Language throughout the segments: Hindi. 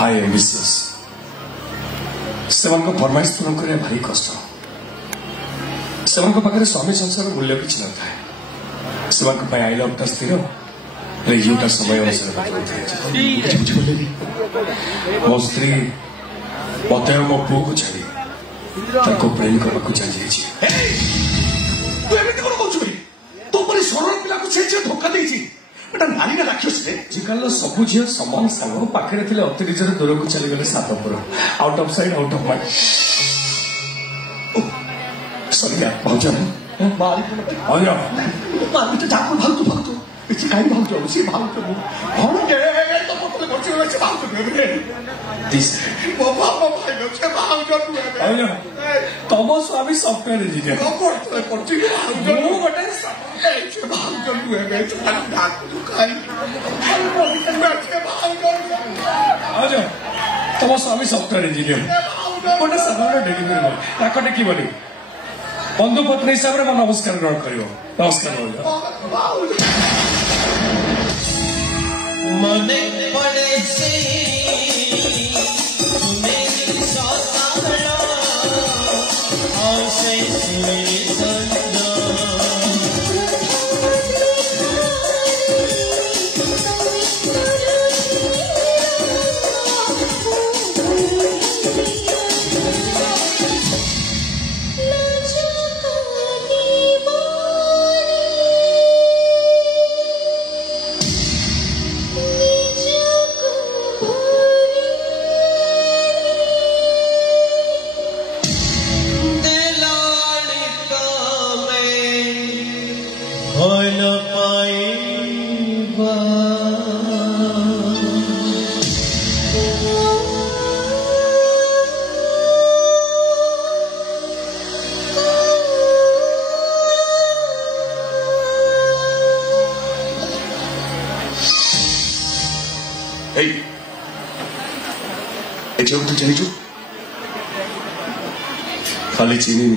हाई एम्बिशियस सेमान को फरमाइश पूर्ण करने भारी कष्ट सेमान को पाखरे स्वामी संसार मूल्य किसी न था सेमान को आई लव टा स्थिर युटा समय अनुसार मो स्त्री मत मो पु को छाड़ी प्रेम करने को चली तो सरल पिला को धोखा देती नारी राक्षस आजिकल सबू झील समान सांग पाखे अतिरिक्त दूर को चलीगले सातपुर out of sight out of mind sorry भाज भागतु भागतु कहीं भाज सी भाज तम स्वामी सफ्टवेयर इंजीनियर तम स्वामी सफ्टवेयर इंजीनियर गोटे साधारण डेलीवरी बॉय ताक टेक बंधु पत्नी हिसाब से नमस्कार ग्रहण कर नमस्कार मने पड़े से चलीजु खाली चीनी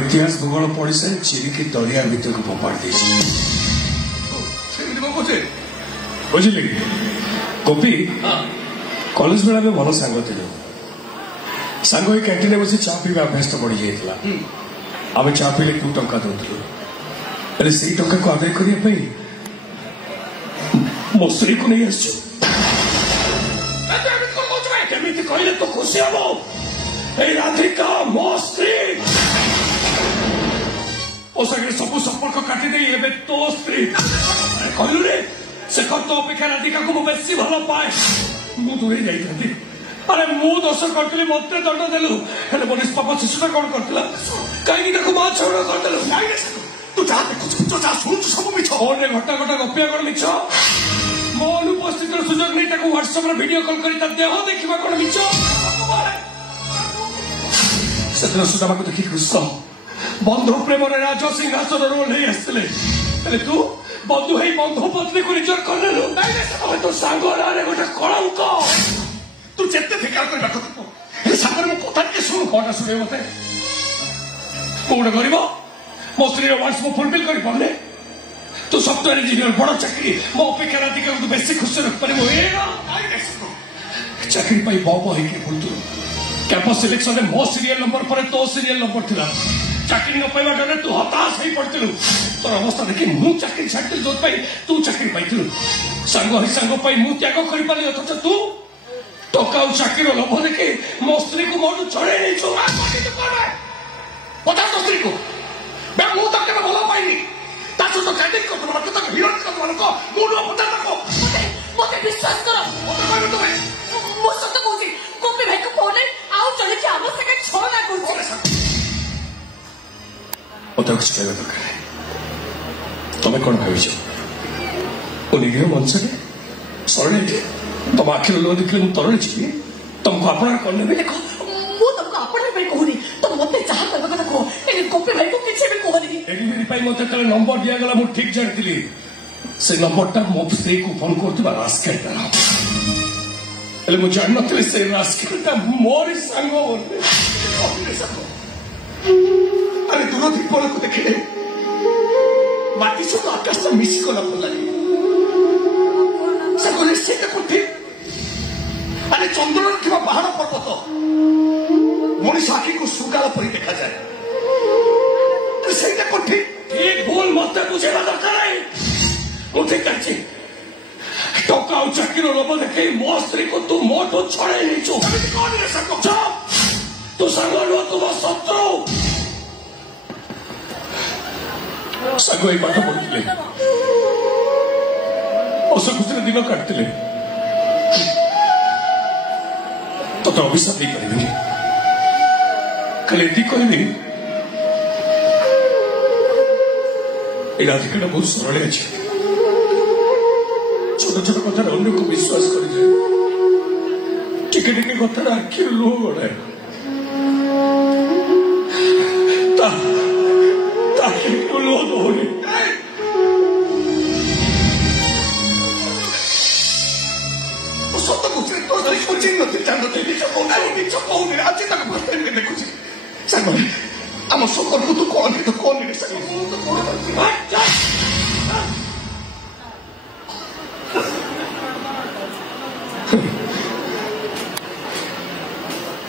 इतिहास भूगोल पढ़ी सारी चीनी की दरिया भीतर को फोपाड़ दी बुझिले गोपी कॉलेज बेला में भल सांग थे सांग कैंटीन बस चा पीवा अभ्यास तो बढ़ी जाता आम चा पीले 2 टंका दौलू से टंका को आदाय करने मो स्त्री को नहीं आस कहले तो खुशी हम राधिका मो स्त्री सागे सब संपर्क काटिदे तो स्त्री कहलु रे से तो अपेक्षा राधिका को बेसी भल पाए मु दूरे जाती अरे मु दोष करी मत दंड देलु मनीष पापा शिशुटा कौन करता कहीं माँ छड़ करदेलु तू जा देखु तू जा शुणु सब मिछ फोन घटा घटा गपिया कर मिछ मो अनुपस्थित सुजोग नहीं व्हाट्सएप वीडियो कॉल कर देह देखा कौन मिछ से सुधा को देखी कृष्ण बंधु प्रेम राज सिंहासन ओह्लई आसते तू बंधु है बंधु पत्नी को रिजर्व कर तो सांग गोटे कलंक तू जिते फिकार कर सागर मो कथा टे शुणु कौन शुणे मत गोटे गरीब मो स्त्री वांस मु फुलफिल कर पारे तू सफ्टवेयर इंजीनियर बड़ चाकरी मो अपेक्षा राधिका को बेसी खुश रख पारे चाकरी पाई बब हो बुलतु कैंपस सिलेक्शन में मो सीरियल नंबर पर तो सीरियल नंबर था चाकरी न पाइबा डर तू हताश हो पड़ू तोर अवस्था देखी मु चाकरी छाड़ी जो तू चाकरी पाई सांग ही सांग मु त्याग कर पारि अथच तू टका और चाकरी लोभ देखी मो स्त्री को मोटू चढ़े नहीं पता तो स्त्री को मु तो केवल भल पाइनी सहित कैंडिंग कर हिरोइन कर मत विश्वास कर मु सत कहूँ गोपी भाई को फोन आउ चले आम संगे छला कर कुछ कहवा दरकार तुम कौन भाव निरीह मनुष्य सरल तुम आखिर लो देखिए मुझे तरल जी तुमको अपना कौन देख तुमको अपना कहूनी तो मत जहाँ कहवा कथा कह गोपी भाई को किसी भी कहनी डेलीवरी मत नंबर दिगला मुझे ठीक जानी से नंबरटा मो स्त्री को फोन कर रास्केल मुझे जान नी से रास्केलटा मोर सांग अरे दूर दीपल को देखिले माटी सहित आकाश मिशिगला भल लगे से आखिर लोभ देखे मो स्त्री को तू मोटो छड़े नहीं चो कौन है संग चुप तू संग लो तुम शत्रु संग एक पाठ पढ़ते हस खुशी दिन काटते तो अभिशाप नहीं करेंगे खाली ये कहबी राधिका बहुत सरल अच्छे छोट छोट कथा अन्य को विश्वास कर टिके टिके कथा आखि लुह गड़ाए लुह दौनी सत कुछ आज देखुची सांग आम शंकर को तू कौन तो कौन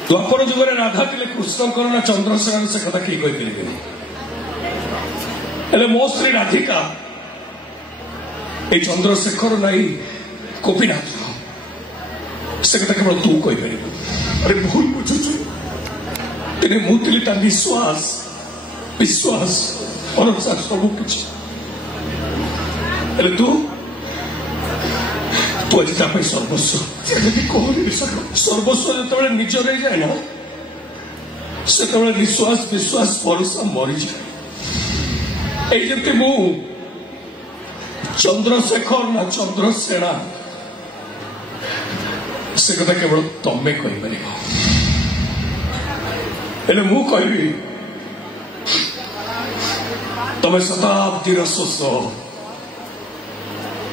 द्वापर जुगे राधा थे कृष्णकर ना चंद्रसेन से कथा किए कही मो स्त्री राधिका ये चंद्रशेखर नाई गोपीनाथ से कथा केवल तू कहीपर अरे भूल बुझुचु तेरे मुझे विश्वास विश्वास भरोसा सब कुछ तू तू आज सर्वस्व सर्वस्व जो निज नहीं जाए ना से विश्वास विश्वास भरोसा मरी जाए जमी मु चंद्रशेखर ना चंद्रसेना से कथा केवल तमें कहीपर हेले मु कहबी तमें शताब्दी शोष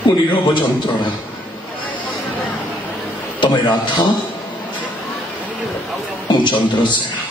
मु नीरव जंत्रणा तमें राधा मु चंद्रसेना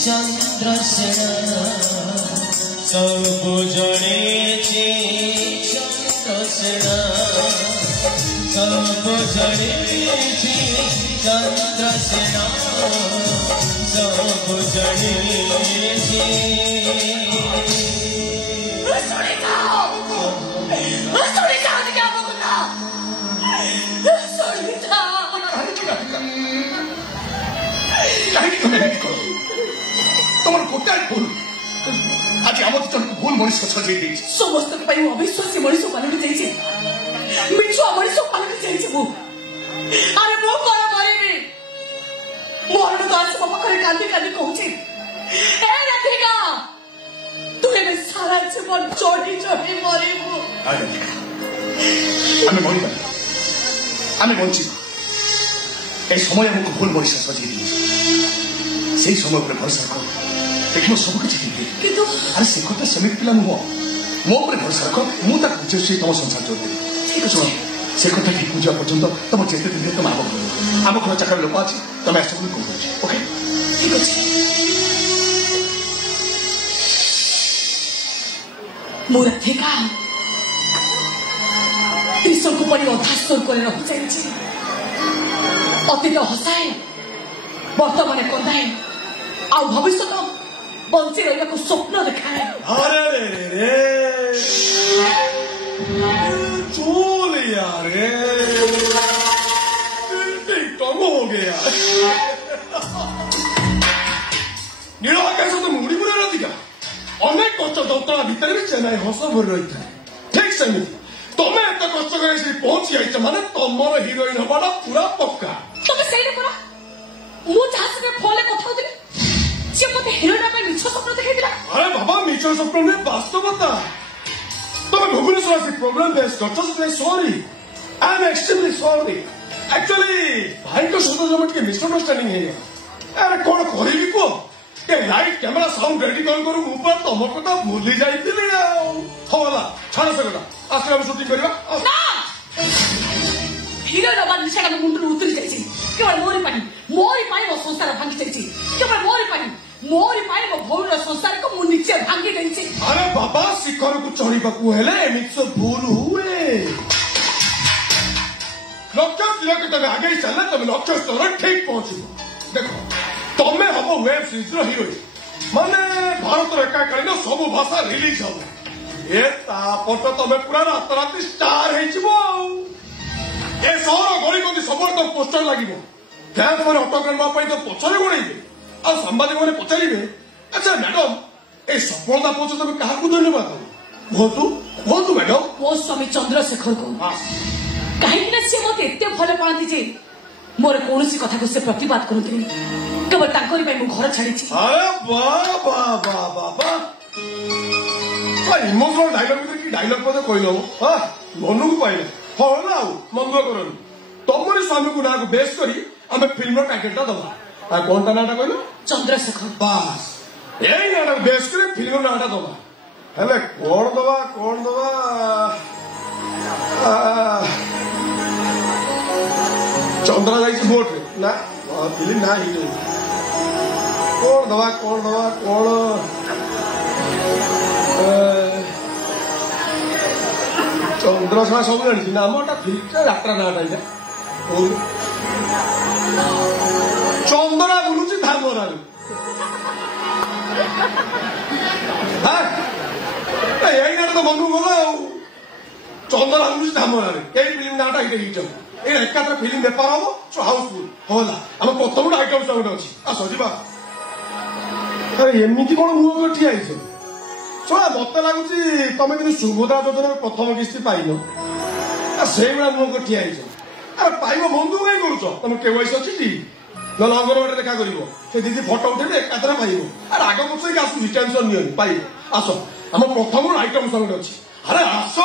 चंद्रसेना सब जने चंद्रसेना सब जने चंद्रसेना सब जने तुम गोटाए भूल आज आम जन भूल मनीष सजे समस्त अविश्वासी मनीष पलटि जाइए मिछ मनीष पलटि जाइए अरे मो कौन मरबी मरण तो आज मो पाखे कांदी कांदी कहूँ ए राधिका तू ए सारा जीवन चढ़ी चढ़ी मरबू आम मरवा आम बचा ए समय आमको भूल मनीष सजे से समय पर भरोसा रख देख सब किसी अरे से कथा सेमित पिला नुह मो पर भरोसा रख मुझे बुझे तुम संसार जोड़ शुण से कथा ठीक बुझा पर्यटन तुम जेते दिन तुम आम घर चाकर लोक अच्छे तुम आस कौन ओके ठीक अच्छे मो राधिका त्रिशंकु पड़ी अधा स्वर कर रही चाहिए अतीत हसाए वर्तमान कंदाए आ भविष्य बंची रहा स्वप्न देखाए अरे रे रे चोल यार कम हो गया नील आकाश तो मुड़ी मुड़ा राधिका अनेक कष्ट दौता भीतर भी चेन्नई हस भर रही था ठीक सेमती तुम्हें एत कष्ट कर पहुंची जाइछ माने तुमर हिरोइन हवाटा पूरा पक्का तुम सही करा मु जहाँ से फोन कथा होती से मत हिरोइन मिछ स्वप्न देखा अरे बाबा मिछ स्वप्न में वास्तवता तो ତମେ ଭୁବନେଶ୍ୱର ଆସି ପ୍ରୋଗ୍ରାମ ଫେସ୍ କରିଛ ସେଥିପାଇଁ sorry I am extremely sorry actually ଭାଇଙ୍କ ସହିତ ଜମା ଟିକେ ମିସଅଣ୍ଡରଷ୍ଟାଣ୍ଡିଂ ହେଇଗଲା ଆରେ କଣ କରିବି କୁହ ଏ ଲାଇଟ୍ କ୍ୟାମେରା ସାଉଣ୍ଡ ରେଡି କରୁ କରୁ ମୁଁ ପୁରା ତମ କଥା ଭୁଲି ଯାଇଥିଲି ଆଉ ହଉ ହେଲା ଛାଡ଼ ସେ କଥା ଆସିଲେ ଆମେ ସୁଟିଂ କରିବା ହିରୋ ରବାର ନିଶାଟା ମୋ ମୁଣ୍ଡରୁ ଉତରି ଯାଇଛି କେବଳ ମୋରି ପାଇଁ ମୋ ସଂସାର ଭାଙ୍ଗି ଯାଇଛି କେବଳ ମୋରି ପାଇଁ ମୋ ଭଉଣୀର ସଂସାରକୁ ମୁଁ ନିଜେ ଭାଙ୍ଗି ଦେଇଛି ଆରେ ବାବା ଶିଖରକୁ ଚଢିବାକୁ ହେଲେ ଏମିତି ସବୁ ଭୁଲ ହୁଏ ଲକ୍ଷ୍ୟ ଥିବାକୁ ତମେ ଆଗେଇ ଚାଲିଲେ ତମେ ଲକ୍ଷ୍ୟ ସ୍ତରରେ ଠିକ ପହଞ୍ଚିବ ଦେଖ ତମେ ହବ ୱେବ ସିରିଜର ହିରୋଇନ ମାନେ ଭାରତର ଏକାକାଳୀନ ସବୁ ଭାଷା ରିଲିଜ ହବ ଏ ତାପଟ ତମେ ପୁରା ରାତାରାତି ଷ୍ଟାର ହେଇଯିବ ଆଉ ଏ ସହର ଗଳିକନ୍ଦି ସବୁବେଳେ ତ ପୋଷ୍ଟର ଲାଗିବ ଫ୍ୟାନ୍ ମାନେ ଅଟୋଗ୍ରାଫ ନେବା ପାଇଁ ତ ପଛରେ ଗୋଡ଼େଇବେ ଆଉ ସାମ୍ବାଦିକ ମାନେ ପଚାରିବେ ଆଚ୍ଛା ମ୍ୟାଡମ এই সফলতা পৌঁছে তুমি কাহাକୁ ধন্যবাদ କୁହନ୍ତୁ କୁହନ୍ତୁ ମ୍ୟାଡମ ମୋ ସ୍ୱାମୀ ଚନ୍ଦ୍ରଶେଖରକୁ କାହିଁକି ନା ସେ ମତେ ଏତେ ଭଲ ପାଆନ୍ତି ଯେ ମୋର କୌଣସି କଥାକୁ ସେ ପ୍ରତିବାଦ କରନ୍ତିନି କେବଳ ତାଙ୍କରି ପାଇଁ ମୁଁ ଘର ଛାଡ଼ିଛି ଆରେ ଇମୋସନାଲ ଡାଇଲଗ ଭିତରେ କି ଡାଇଲଗ ମଧ୍ୟ କହିଲ ମନକୁ ପାଇଲେ ହଁ ନା ଆଉ ମନ କରନି ତମରି ସ୍ୱାମୀକୁ ନାଁକୁ ବେଶ କରି ଆମେ ଫିଲ୍ମର ଟାଇଟେଲଟା ଦବା ଆଉ କଣ ତା ନାଁଟା କହିଲ ଚନ୍ଦ୍ରଶେଖର ବାସ୍ ଏଇ ନାଁଟା ବେଶ କରି ଫିଲ୍ମର ନାଁଟା ଦବା ହେଲେ କଣ ଦବା ଚନ୍ଦ୍ରା ଯାଇଛି ବୋଟରେ ନା ଫିଲ୍ମ ନା ହିଟ୍ କଣ ଦବା ଚନ୍ଦ୍ରଶେଖର ସବୁ ଜାଣିଛି ନାମଟା ଫିଲ୍ମଟା ଯାତ୍ରା ନାଁଟା ଏଇଟା ଚନ୍ଦରା ବୁଲୁଛି ଧାମରାରେ ଏଇ ନାଁଟା ତ ମନକୁ ଗଲା ଆଉ ଚନ୍ଦରା ବୁଲୁଛି ଧାମରାରେ ଏଇ ଫିଲ୍ମ ନାଁଟା ଏଇଟା ହିଟ୍ ହବ এই একাত্রে ফিল্ম বেপার হব হাউসফুল হলা আমার প্রথম গোটে আইটম সঙ্গ গোটে অছি আস যা এমনি কোণ মুহ করে ঠিয়া হয়েছ শোনা মতো লাগুছি তুমি কিন্তু সুভদ্রা যোজনার প্রথম কিস্তি পাইন সেইভাবে মুহ করে ঠিয়া হয়েছ আরে পাইব বন্ধু কাই করছ তুমি কেওয়াইসি অছি টি নলে অঙ্গনবাড়ি দেখা করিব সে দিদি ফটো উঠেলে একাত্রে পাইব আর আগ পছকে আসুছি টেনশন নিয়নি পাইব আস আমার প্রথম আইটম সঙ্গ অছি আরে আস